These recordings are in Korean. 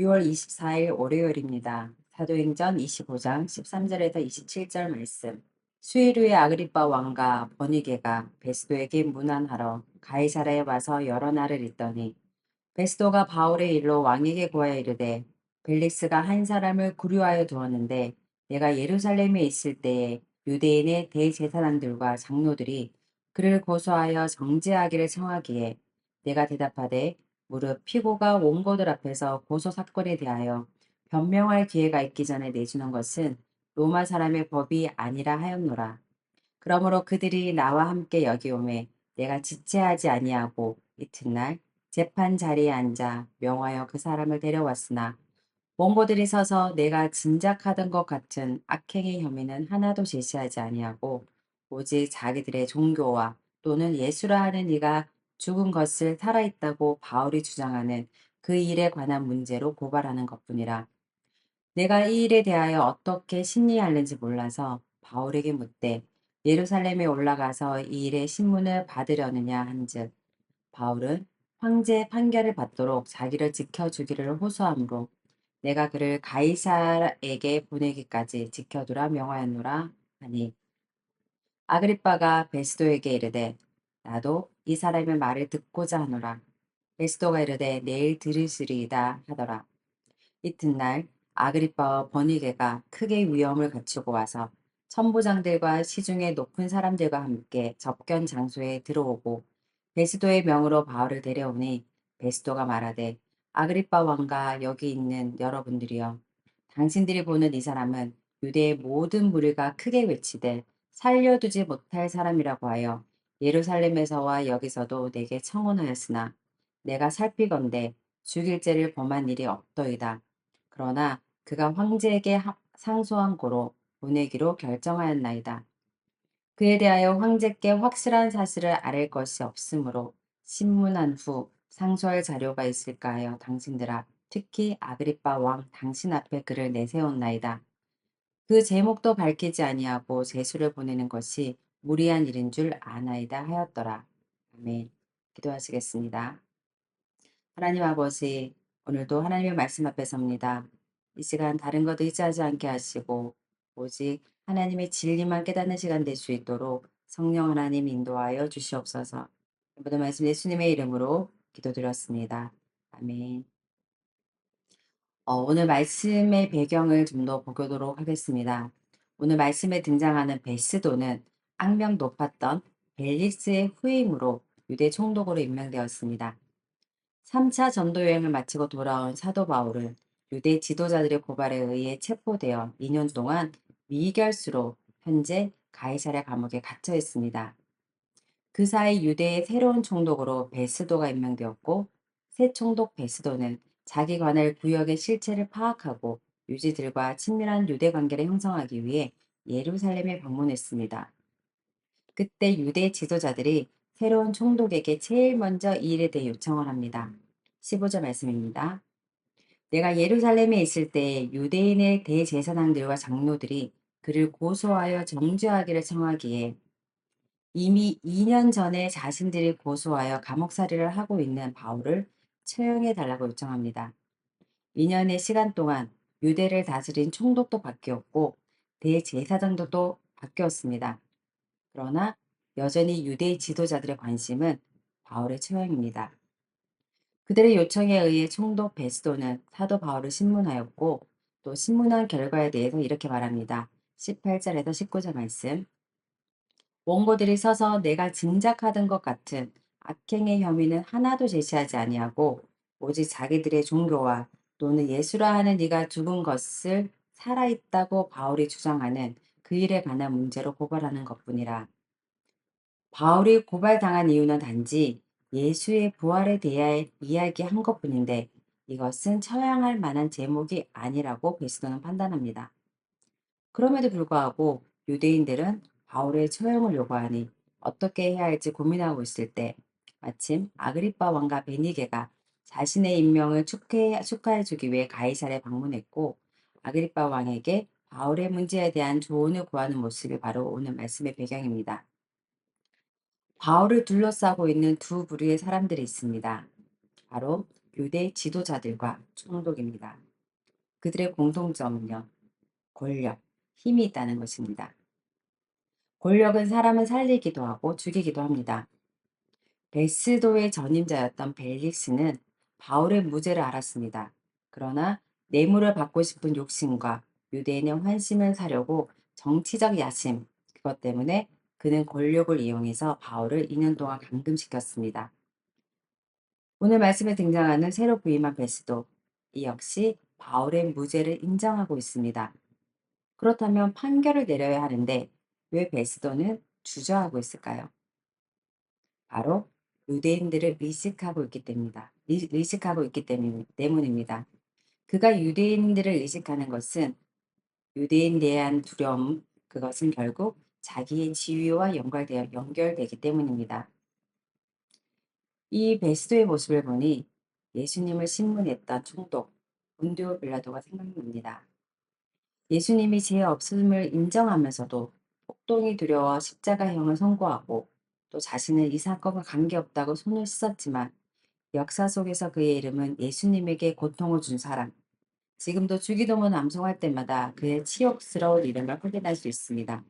6월 24일 월요일입니다. 사도행전 25장 13절에서 27절 말씀. 수일 후에 아그리빠 왕과 버니게가 베스도에게 문안하러 가이사라에 와서 여러 날을 있더니 베스도가 바울의 일로 왕에게 구하여 이르되 벨릭스가 한 사람을 구류하여 두었는데 내가 예루살렘에 있을 때에 유대인의 대제사장들과 장로들이 그를 고소하여 정죄하기를 청하기에 내가 대답하되 무릇 피고가 원고들 앞에서 고소 사건에 대하여 변명할 기회가 있기 전에 내주는 것은 로마 사람의 법이 아니라 하였노라. 그러므로 그들이 나와 함께 여기 오매 내가 지체하지 아니하고 이튿날 재판 자리에 앉아 명하여 그 사람을 데려왔으나 원고들이 서서 내가 짐작하던 것 같은 악행의 혐의는 하나도 제시하지 아니하고 오직 자기들의 종교와 또는 예수라 하는 이가 죽은 것을 살아있다고 바울이 주장하는 그 일에 관한 문제로 고발하는 것뿐이라. 내가 이 일에 대하여 어떻게 심리하는지 몰라서 바울에게 묻되 예루살렘에 올라가서 이 일의 신문을 받으려느냐 한즉 바울은 황제 판결을 받도록 자기를 지켜주기를 호소하므로 내가 그를 가이사에게 보내기까지 지켜두라 명하였노라 하니 아그리빠가 베스도에게 이르되 나도 이 사람의 말을 듣고자 하노라. 베스도가 이르되 내일 들으시리이다 하더라. 이튿날 아그리빠와 버니게가 크게 위험을 갖추고 와서 천부장들과 시중의 높은 사람들과 함께 접견 장소에 들어오고 베스도의 명으로 바울을 데려오니 베스도가 말하되 아그리빠 왕과 여기 있는 여러분들이여 당신들이 보는 이 사람은 유대의 모든 무리가 크게 외치되 살려두지 못할 사람이라고 하여 예루살렘에서와 여기서도 내게 청혼하였으나 내가 살피건대 죽일 죄를 범한 일이 없더이다. 그러나 그가 황제에게 상소한 고로 보내기로 결정하였나이다. 그에 대하여 황제께 확실한 사실을 아랠 것이 없으므로 신문한 후 상소할 자료가 있을까 하여 당신들아 특히 아그리빠 왕 당신 앞에 그를 내세웠나이다. 그 제목도 밝히지 아니하고 제수를 보내는 것이 무리한 일인 줄 아나이다 하였더라. 아멘. 기도하시겠습니다. 하나님 아버지, 오늘도 하나님의 말씀 앞에 섭니다. 이 시간 다른 것 의지하지 않게 하시고 오직 하나님의 진리만 깨닫는 시간 될 수 있도록 성령 하나님 인도하여 주시옵소서. 모든 말씀 예수님의 이름으로 기도드렸습니다. 아멘. 오늘 말씀의 배경을 좀 더 보도록 하겠습니다. 오늘 말씀에 등장하는 베스도는 악명 높았던 벨릭스의 후임으로 유대 총독으로 임명되었습니다. 3차 전도 여행을 마치고 돌아온 사도 바울은 유대 지도자들의 고발에 의해 체포되어 2년 동안 미결수로 현재 가이사랴 감옥에 갇혀 있습니다. 그 사이 유대의 새로운 총독으로 베스도가 임명되었고 새 총독 베스도는 자기 관할 구역의 실체를 파악하고 유지들과 친밀한 유대 관계를 형성하기 위해 예루살렘에 방문했습니다. 그때 유대 지도자들이 새로운 총독에게 제일 먼저 이 일에 대해 요청을 합니다. 15절 말씀입니다. 내가 예루살렘에 있을 때 유대인의 대제사장들과 장로들이 그를 고소하여 정죄하기를 청하기에 이미 2년 전에 자신들이 고소하여 감옥살이를 하고 있는 바울을 처형해 달라고 요청합니다. 2년의 시간 동안 유대를 다스린 총독도 바뀌었고 대제사장도 바뀌었습니다. 그러나 여전히 유대 지도자들의 관심은 바울의 처형입니다. 그들의 요청에 의해 총독 베스도는 사도 바울을 신문하였고 또 신문한 결과에 대해서 이렇게 말합니다. 18절에서 19절 말씀. 원고들이 서서 내가 짐작하던 것 같은 악행의 혐의는 하나도 제시하지 아니하고 오직 자기들의 종교와 또는 예수라 하는 이가 죽은 것을 살아있다고 바울이 주장하는 그 일에 관한 문제로 고발하는 것뿐이라. 바울이 고발당한 이유는 단지 예수의 부활에 대해 이야기한 것뿐인데 이것은 처형할 만한 제목이 아니라고 베스도는 판단합니다. 그럼에도 불구하고 유대인들은 바울의 처형을 요구하니 어떻게 해야 할지 고민하고 있을 때 마침 아그리빠 왕과 베니게가 자신의 임명을 축하해 주기 위해 가이사랴에 방문했고 아그리빠 왕에게 바울의 문제에 대한 조언을 구하는 모습이 바로 오늘 말씀의 배경입니다. 바울을 둘러싸고 있는 두 부류의 사람들이 있습니다. 바로 유대 지도자들과 총독입니다. 그들의 공통점은요, 권력, 힘이 있다는 것입니다. 권력은 사람을 살리기도 하고 죽이기도 합니다. 베스도의 전임자였던 벨릭스는 바울의 무죄를 알았습니다. 그러나 뇌물을 받고 싶은 욕심과 유대인의 환심을 사려고 정치적 야심, 그것 때문에 그는 권력을 이용해서 바울을 2년 동안 감금시켰습니다. 오늘 말씀에 등장하는 새로 부임한 베스도, 이 역시 바울의 무죄를 인정하고 있습니다. 그렇다면 판결을 내려야 하는데 왜 베스도는 주저하고 있을까요? 바로 유대인들을 의식하고 있기 때문이다. 의식하고 있기 때문입니다. 그가 유대인들을 의식하는 것은 유대인에 대한 두려움, 그것은 결국 자기의 지위와 연결되기 때문입니다. 이 베스도의 모습을 보니 예수님을 신문했던 총독 본디오 빌라도가 생각납니다. 예수님이 죄 없음을 인정하면서도 폭동이 두려워 십자가형을 선고하고 또 자신은 이 사건과 관계없다고 손을 씻었지만 역사 속에서 그의 이름은 예수님에게 고통을 준 사람, 지금도 주기도문 암송할 때마다 그의 치욕스러운 이름을 확인할 수 있습니다.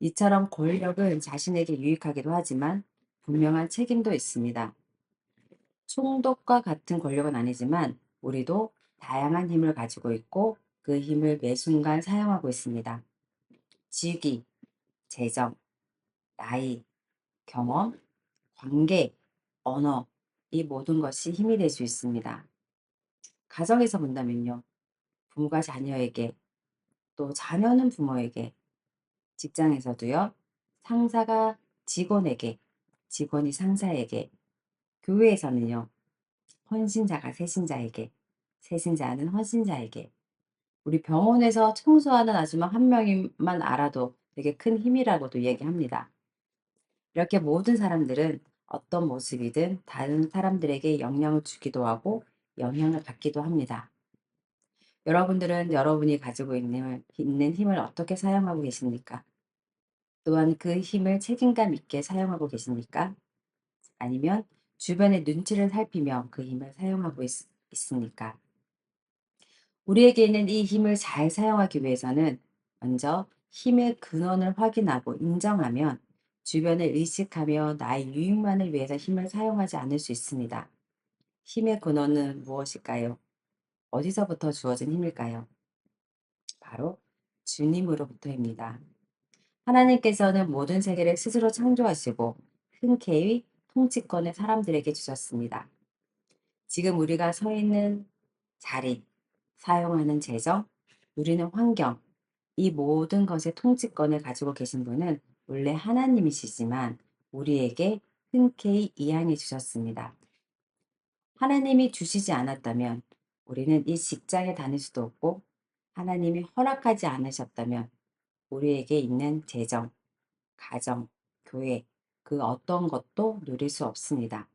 이처럼 권력은 자신에게 유익하기도 하지만 분명한 책임도 있습니다. 총독과 같은 권력은 아니지만 우리도 다양한 힘을 가지고 있고 그 힘을 매 순간 사용하고 있습니다. 직위, 재정, 나이, 경험, 관계, 언어, 이 모든 것이 힘이 될 수 있습니다. 가정에서 본다면요. 부모가 자녀에게, 또 자녀는 부모에게, 직장에서도요. 상사가 직원에게, 직원이 상사에게, 교회에서는요. 헌신자가 세신자에게, 세신자는 헌신자에게, 우리 병원에서 청소하는 아줌마 한 명만 알아도 되게 큰 힘이라고도 얘기합니다. 이렇게 모든 사람들은 어떤 모습이든 다른 사람들에게 영향을 주기도 하고 영향을 받기도 합니다. 여러분들은 여러분이 가지고 있는 힘을 어떻게 사용하고 계십니까? 또한 그 힘을 책임감 있게 사용하고 계십니까? 아니면 주변의 눈치를 살피며 그 힘을 사용하고 있습니까? 우리에게 있는 이 힘을 잘 사용하기 위해서는 먼저 힘의 근원을 확인하고 인정하면 주변을 의식하며 나의 유익만을 위해서 힘을 사용하지 않을 수 있습니다. 힘의 근원은 무엇일까요? 어디서부터 주어진 힘일까요? 바로 주님으로부터입니다. 하나님께서는 모든 세계를 스스로 창조하시고 흔쾌히 통치권을 사람들에게 주셨습니다. 지금 우리가 서 있는 자리, 사용하는 재정, 누리는 환경, 이 모든 것의 통치권을 가지고 계신 분은 원래 하나님이시지만 우리에게 흔쾌히 이양해 주셨습니다. 하나님이 주시지 않았다면 우리는 이 직장에 다닐 수도 없고 하나님이 허락하지 않으셨다면 우리에게 있는 재정, 가정, 교회, 그 어떤 것도 누릴 수 없습니다.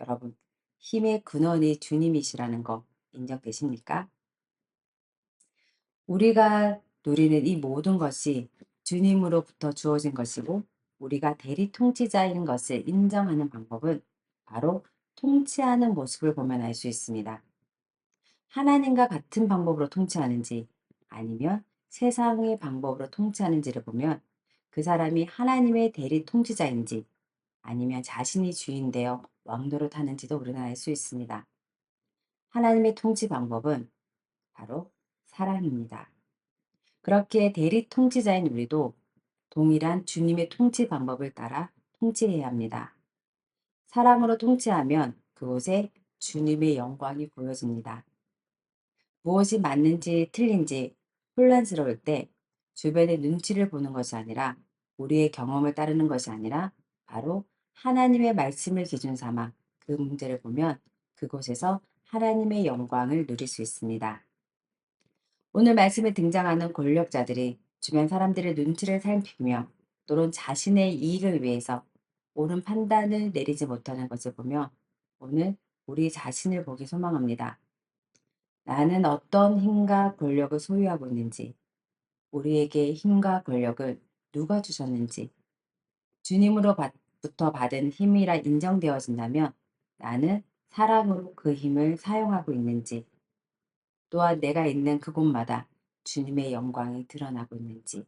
여러분, 힘의 근원이 주님이시라는 거 인정되십니까? 우리가 누리는 이 모든 것이 주님으로부터 주어진 것이고 우리가 대리 통치자인 것을 인정하는 방법은 바로 통치하는 모습을 보면 알 수 있습니다. 하나님과 같은 방법으로 통치하는지 아니면 세상의 방법으로 통치하는지를 보면 그 사람이 하나님의 대리 통치자인지 아니면 자신이 주인 되어 왕노릇 하는지도 우리는 알 수 있습니다. 하나님의 통치 방법은 바로 사랑입니다. 그렇게 대리 통치자인 우리도 동일한 주님의 통치 방법을 따라 통치해야 합니다. 사랑으로 통치하면 그곳에 주님의 영광이 보여집니다. 무엇이 맞는지 틀린지 혼란스러울 때 주변의 눈치를 보는 것이 아니라 우리의 경험을 따르는 것이 아니라 바로 하나님의 말씀을 기준 삼아 그 문제를 보면 그곳에서 하나님의 영광을 누릴 수 있습니다. 오늘 말씀에 등장하는 권력자들이 주변 사람들의 눈치를 살피며 또는 자신의 이익을 위해서 옳은 판단을 내리지 못하는 것을 보며 오늘 우리 자신을 보기 소망합니다. 나는 어떤 힘과 권력을 소유하고 있는지, 우리에게 힘과 권력을 누가 주셨는지, 주님으로부터 받은 힘이라 인정되어진다면 나는 사랑으로 그 힘을 사용하고 있는지, 또한 내가 있는 그곳마다 주님의 영광이 드러나고 있는지,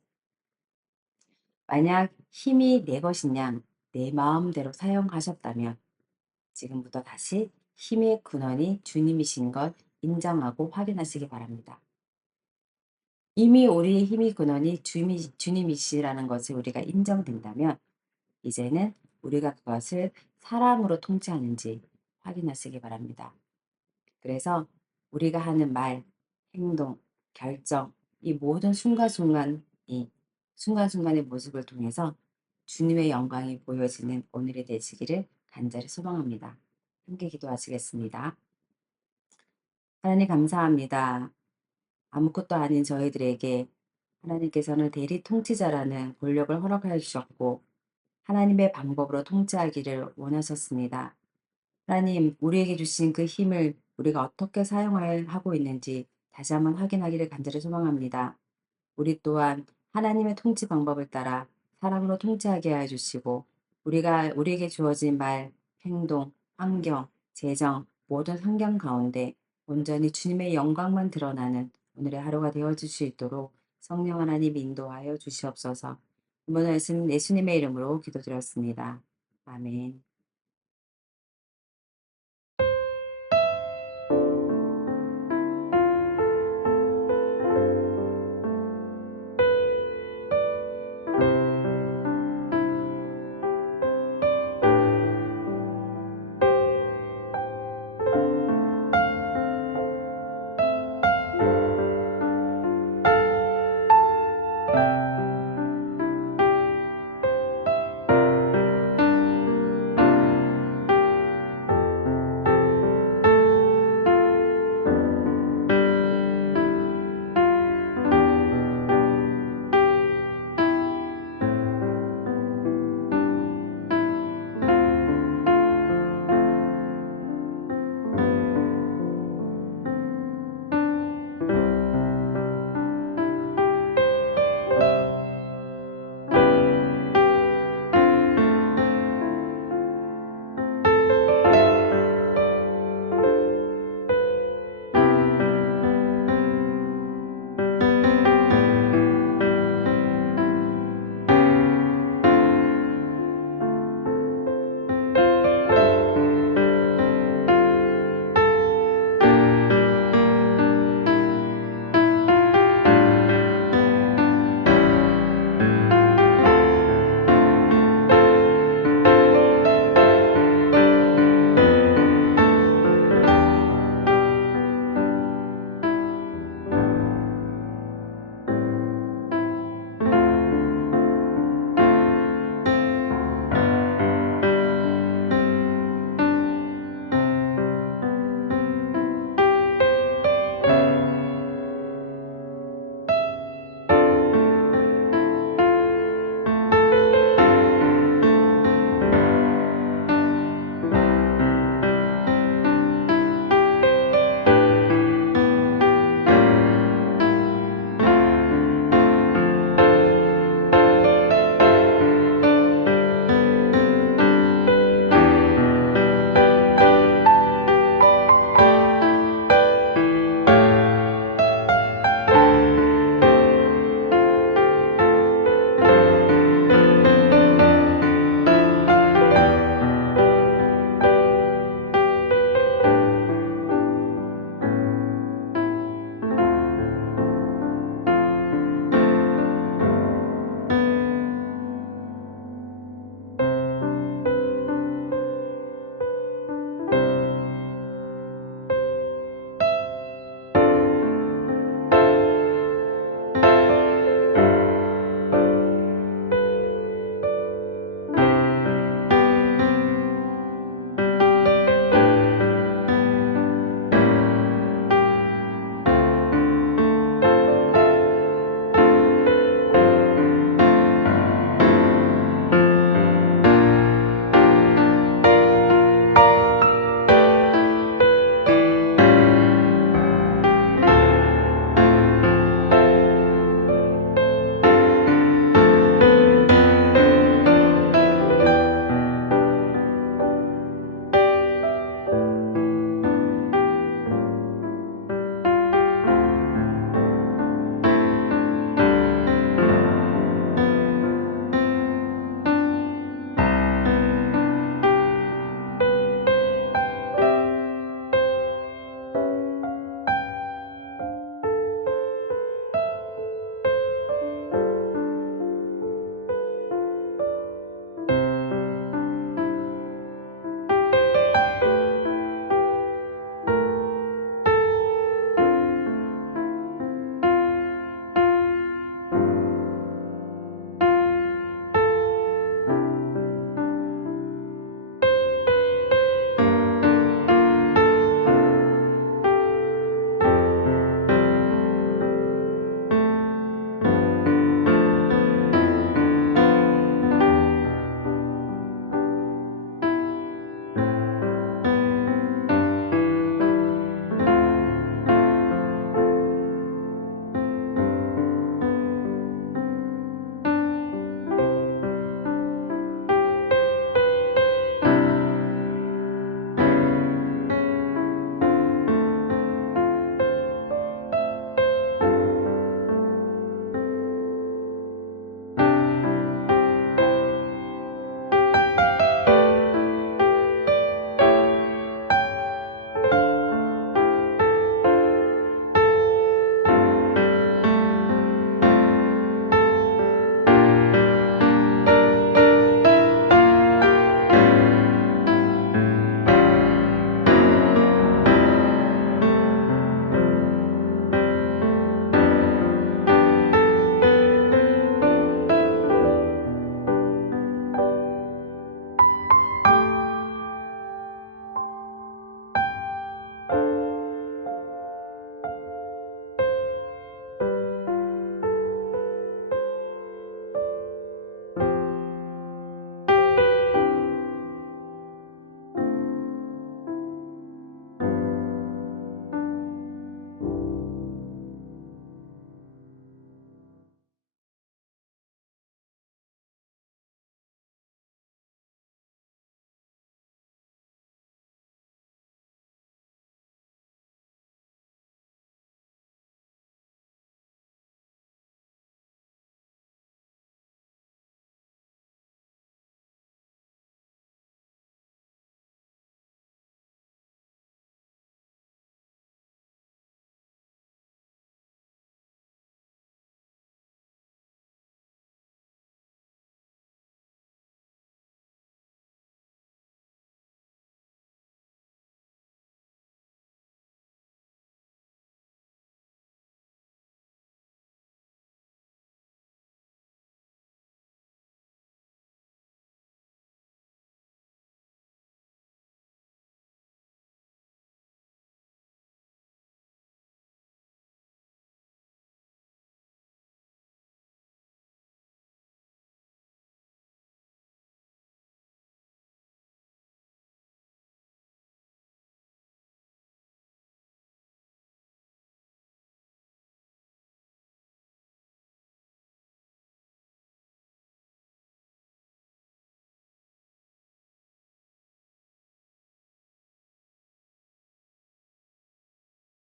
만약 힘이 내 것이냐 내 마음대로 사용하셨다면 지금부터 다시 힘의 근원이 주님이신 것 인정하고 확인하시기 바랍니다. 이미 우리의 힘의 근원이 주님이시라는 것을 우리가 인정된다면 이제는 우리가 그것을 사랑으로 통치하는지 확인하시기 바랍니다. 그래서 우리가 하는 말, 행동, 결정, 이 모든 순간순간의 모습을 통해서 주님의 영광이 보여지는 오늘이 되시기를 간절히 소망합니다. 함께 기도하시겠습니다. 하나님 감사합니다. 아무것도 아닌 저희들에게 하나님께서는 대리 통치자라는 권력을 허락하여 주셨고 하나님의 방법으로 통치하기를 원하셨습니다. 하나님, 우리에게 주신 그 힘을 우리가 어떻게 사용하고 있는지 다시 한번 확인하기를 간절히 소망합니다. 우리 또한 하나님의 통치 방법을 따라 사랑으로 통치하게 해 주시고 우리에게 주어진 말, 행동, 환경, 재정, 모든 환경 가운데 온전히 주님의 영광만 드러나는 오늘의 하루가 되어줄 수 있도록 성령 하나님 인도하여 주시옵소서. 이번 말씀 예수님의 이름으로 기도드렸습니다. 아멘.